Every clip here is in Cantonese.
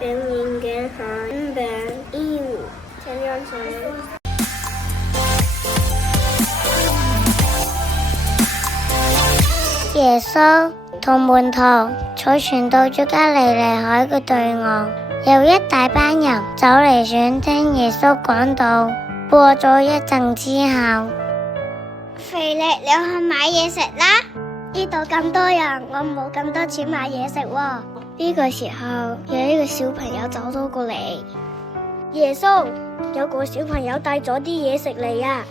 病人嘅罕病醫護，請欣賞。耶穌同門徒坐船到咗加利利海嘅對岸，有一大班人走嚟想聽耶穌講道。過咗一陣之後，腓力，你去買嘢食啦！呢度咁多人，我冇咁多錢買嘢食喎。呢個時候有一個小朋友走咗過嚟。耶穌，有個小朋友帶咗啲嘢食嚟啊！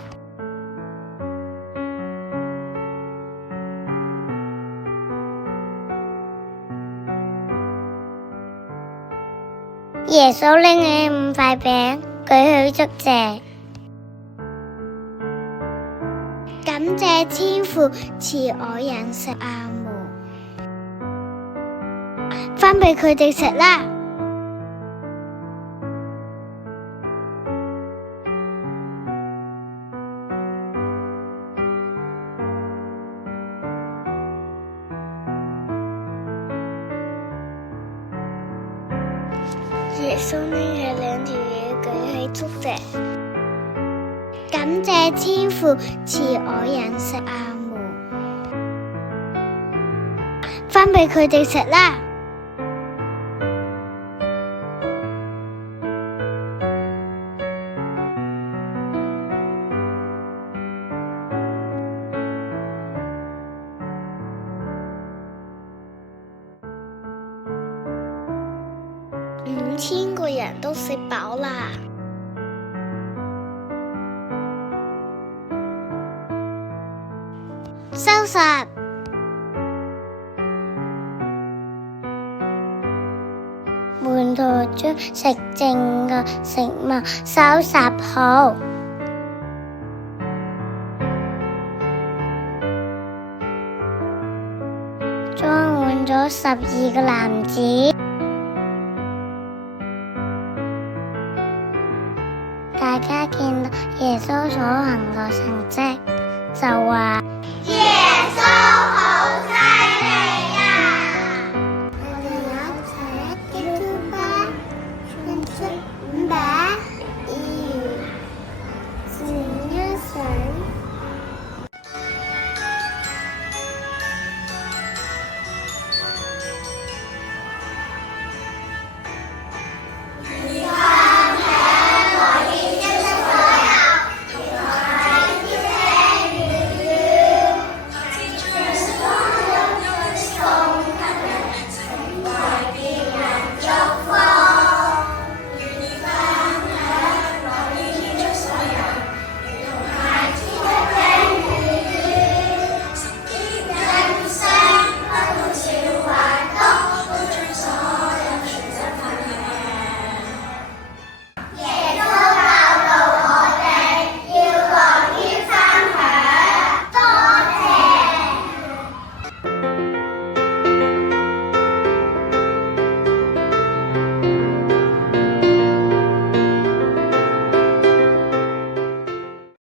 耶穌拎起5塊餅，舉起祝謝，感謝天父賜我人食，阿門。分俾佢哋食啦。耶穌拎起2條嘢，舉起祝謝，感謝天父賜我人食，阿門。分俾佢哋食啦。5000個人都食飽啦。收拾。門徒將食剩嘅食物收拾好，裝滿咗12個籃子。大家見到耶穌所行嘅神蹟，就話